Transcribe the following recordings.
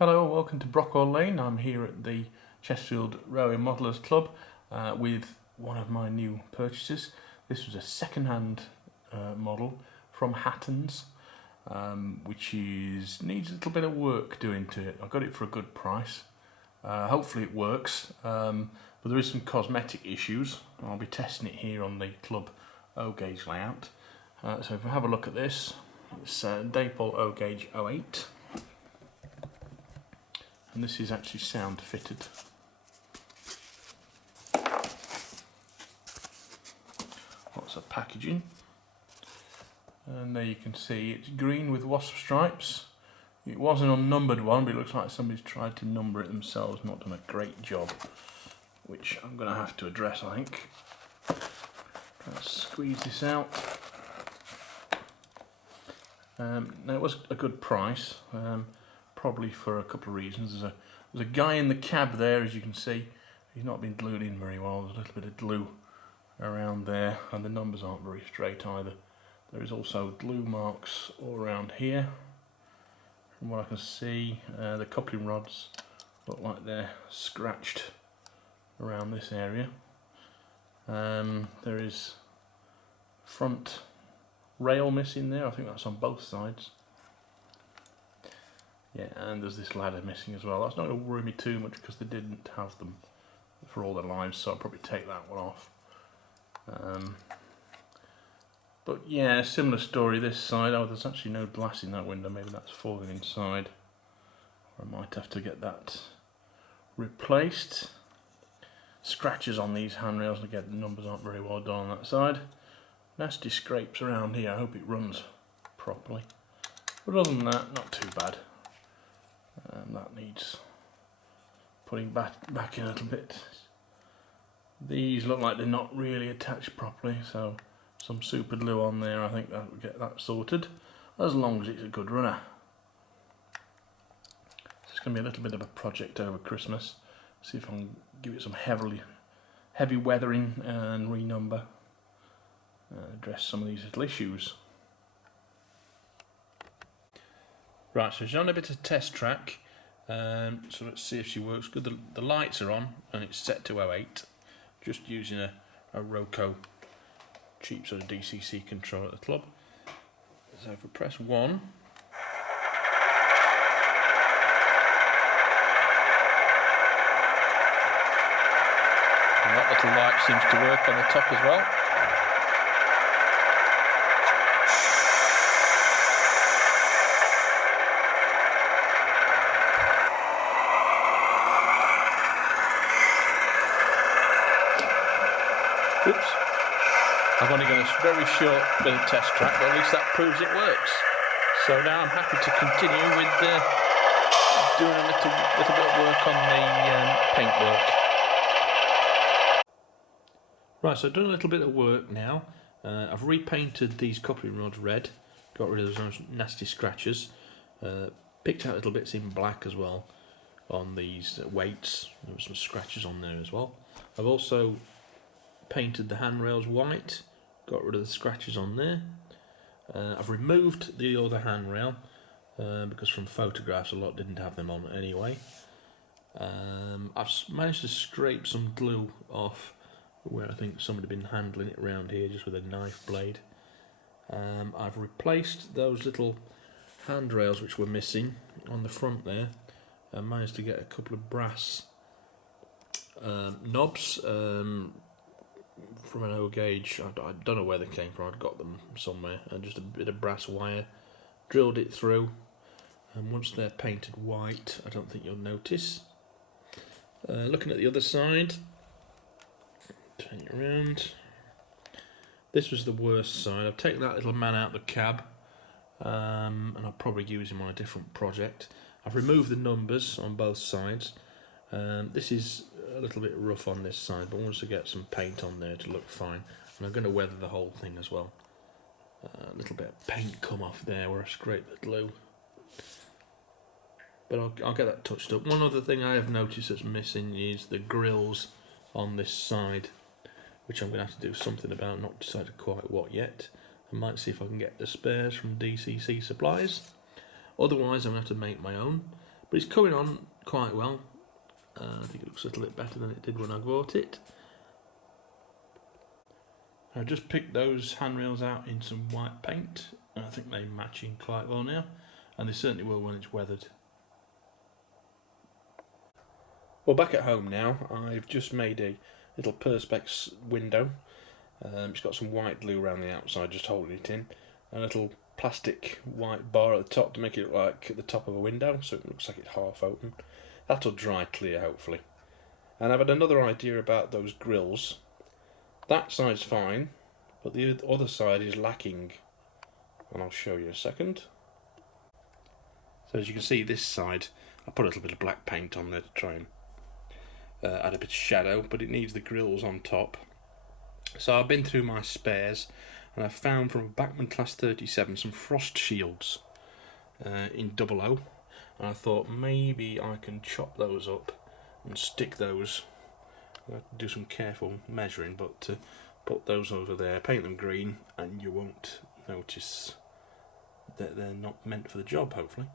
Hello, welcome to Brockwell Lane. I'm here at the Chesterfield Railway Modellers Club with one of my new purchases. This was a second-hand model from Hattons, which needs a little bit of work doing to it. I got it for a good price. Hopefully it works, but there is some cosmetic issues. I'll be testing it here on the club O Gauge layout. So if we have a look at this, it's Dapol O Gauge O8. And this is actually sound fitted. Lots of packaging. And there you can see it's green with wasp stripes. It was an unnumbered one, but it looks like somebody's tried to number it themselves, not done a great job, which I'm going to have to address, I think. Let's squeeze this out. Now it was a good price. Probably for a couple of reasons. There's a guy in the cab there, as you can see. He's not been glued in very well. There's a little bit of glue around there, and the numbers aren't very straight either. There is also glue marks all around here. From what I can see, the coupling rods look like they're scratched around this area. There is front rail missing there. I think that's on both sides. Yeah, and there's this ladder missing as well. That's not going to worry me too much because they didn't have them for all their lives, so I'll probably take that one off. But yeah, similar story this side. Oh, there's actually no glass in that window. Maybe that's falling inside. Or I might have to get that replaced. Scratches on these handrails. Again, the numbers aren't very well done on that side. Nasty scrapes around here. I hope it runs properly. But other than that, not too bad. That needs putting back in a little bit. These look like they're not really attached properly, so some super glue on there. I think that will get that sorted, as long as it's a good runner. It's going to be a little bit of a project over Christmas. See if I can give it some heavy weathering and renumber, address some of these little issues. Right, so she's on a bit of test track, so let's see if she works good. The lights are on and it's set to 08, just using a Roco cheap sort of DCC control at the club. So if we press 1, and that little light seems to work on the top as well. Oops, I've only got a very short bit of test track, but at least that proves it works. So now I'm happy to continue with doing a little bit of work on the paintwork. Right, so I've done a little bit of work now. I've repainted these coupling rods red, got rid of those nasty scratches, picked out little bits in black as well on these weights. There were some scratches on there as well. I've also painted the handrails white, got rid of the scratches on there. I've removed the other handrail because from photographs a lot didn't have them on anyway. I've managed to scrape some glue off where I think somebody had been handling it around here just with a knife blade. I've replaced those little handrails which were missing on the front there. I managed to get a couple of brass knobs from an O Gauge. I don't know where they came from. I'd got them somewhere, and just a bit of brass wire, drilled it through, and once they're painted white, I don't think you'll notice. Looking at the other side, turn it around. This was the worst side. I've taken that little man out of the cab, and I'll probably use him on a different project. I've removed the numbers on both sides. This is a little bit rough on this side, but once I get some paint on there to look fine, and I'm going to weather the whole thing as well. A little bit of paint come off there where I scraped the glue, but I'll get that touched up. One other thing I have noticed that's missing is the grills on this side, which I'm going to have to do something about. Not decided quite what yet. I might see if I can get the spares from DCC supplies. Otherwise I'm going to have to make my own. but it's coming on quite well. I think it looks a little bit better than it did when I bought it. I just picked those handrails out in some white paint, and I think they match in quite well now, and they certainly will when it's weathered. Well, back at home now, I've just made a little perspex window. It's got some white glue around the outside, just holding it in, and a little plastic white bar at the top to make it look like the top of a window, so it looks like it's half open. That'll dry clear, hopefully. And I've had another idea about those grills. That side's fine, but the other side is lacking, and I'll show you in a second. So as you can see, this side, I put a little bit of black paint on there to try and add a bit of shadow, but it needs the grills on top. So I've been through my spares, and I've found from a Bachmann Class 37 some frost shields in Dapol O, and I thought maybe I can chop those up and stick those. I have to do some careful measuring, but put those over there, paint them green, and you won't notice that they're not meant for the job, hopefully.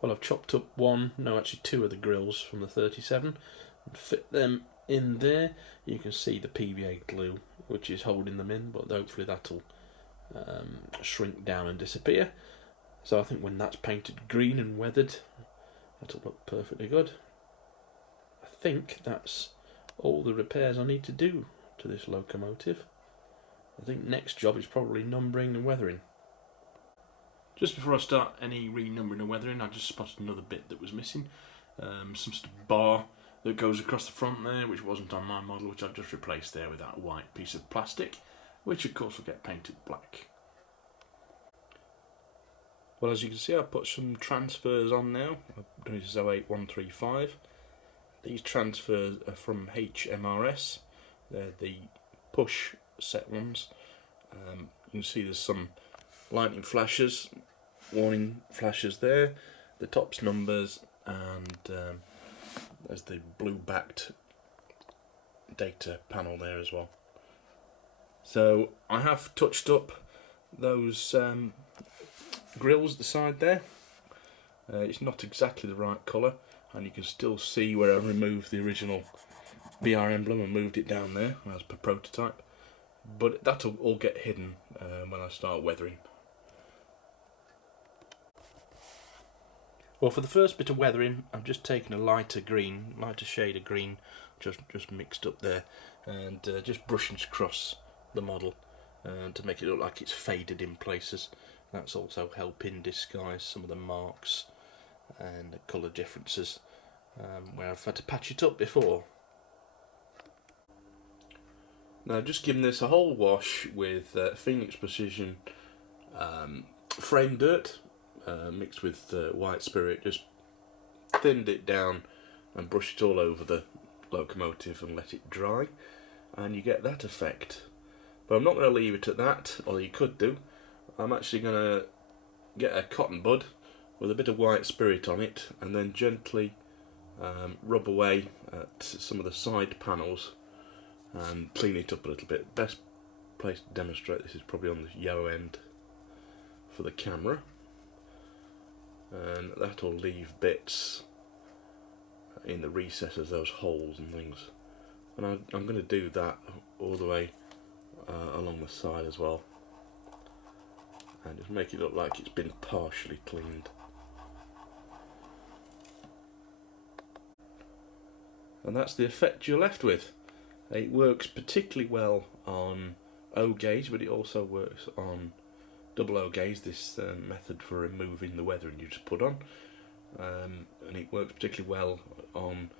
Well, I've chopped up two of the grills from the 37 and fit them in there. You can see the PVA glue which is holding them in, but hopefully that'll shrink down and disappear. So I think when that's painted green and weathered, that'll look perfectly good. I think that's all the repairs I need to do to this locomotive. I think next job is probably numbering and weathering. Just before I start any renumbering and weathering, I just spotted another bit that was missing. Some sort of bar that goes across the front there, which wasn't on my model, which I've just replaced there with that white piece of plastic, which of course will get painted black. Well, as you can see, I've put some transfers on now. I've done this O8 135. These transfers are from HMRS. They're the push set ones. You can see there's some lightning flashes, warning flashes there. The top's numbers, and there's the blue backed data panel there as well. So I have touched up those grills at the side there. It's not exactly the right colour, and you can still see where I removed the original BR emblem and moved it down there as per prototype, but that'll all get hidden when I start weathering. Well, for the first bit of weathering, I've just taken a lighter shade of green, just mixed up there, and just brushing across the model to make it look like it's faded in places. That's also helping disguise some of the marks and the colour differences where I've had to patch it up before. Now, I've just given this a whole wash with Phoenix Precision frame dirt mixed with white spirit. Just thinned it down and brushed it all over the locomotive and let it dry, and you get that effect. But I'm not going to leave it at that, or you could do. I'm actually going to get a cotton bud with a bit of white spirit on it, and then gently rub away at some of the side panels and clean it up a little bit. Best place to demonstrate this is probably on the yellow end for the camera, and that'll leave bits in the recesses, those holes and things, and I'm going to do that all the way along the side as well, and just make it look like it's been partially cleaned. And that's the effect you're left with. It works particularly well on O gauge, but it also works on Dapol O gauge, this method for removing the weathering you just put on, and it works particularly well on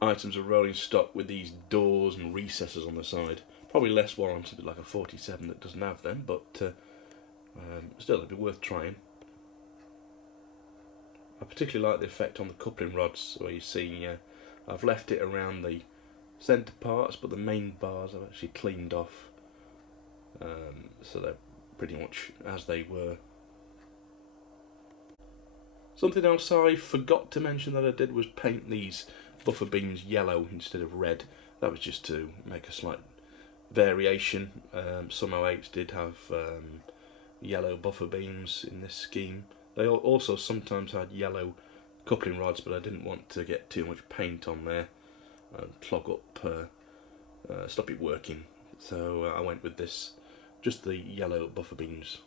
items of rolling stock with these doors and recesses on the side. Probably less warranted like a 47 that doesn't have them, but still it'd be worth trying. I particularly like the effect on the coupling rods, where you see I've left it around the centre parts, but the main bars I've actually cleaned off, so they're pretty much as they were. Something else I forgot to mention that I did was paint these buffer beams yellow instead of red. That was just to make a slight variation. Some O8s did have yellow buffer beams in this scheme. They also sometimes had yellow coupling rods, but I didn't want to get too much paint on there and clog up, stop it working. So I went with this, just the yellow buffer beams.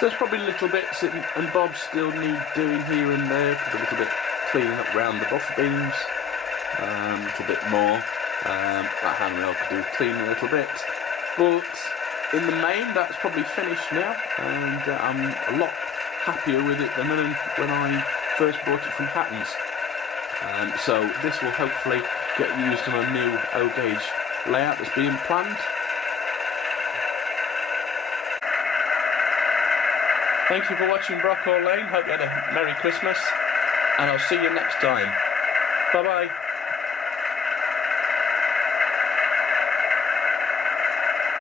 So there's probably little bits and bobs still need doing here and there, probably a little bit cleaning up round the buffer beams, a little bit more. That handrail could do cleaning a little bit, but in the main that's probably finished now, and I'm a lot happier with it than when I first bought it from Hattons. So this will hopefully get used on a new O Gauge layout that's being planned. Thank you for watching Brockall Lane. Hope you had a Merry Christmas, and I'll see you next time. Bye bye.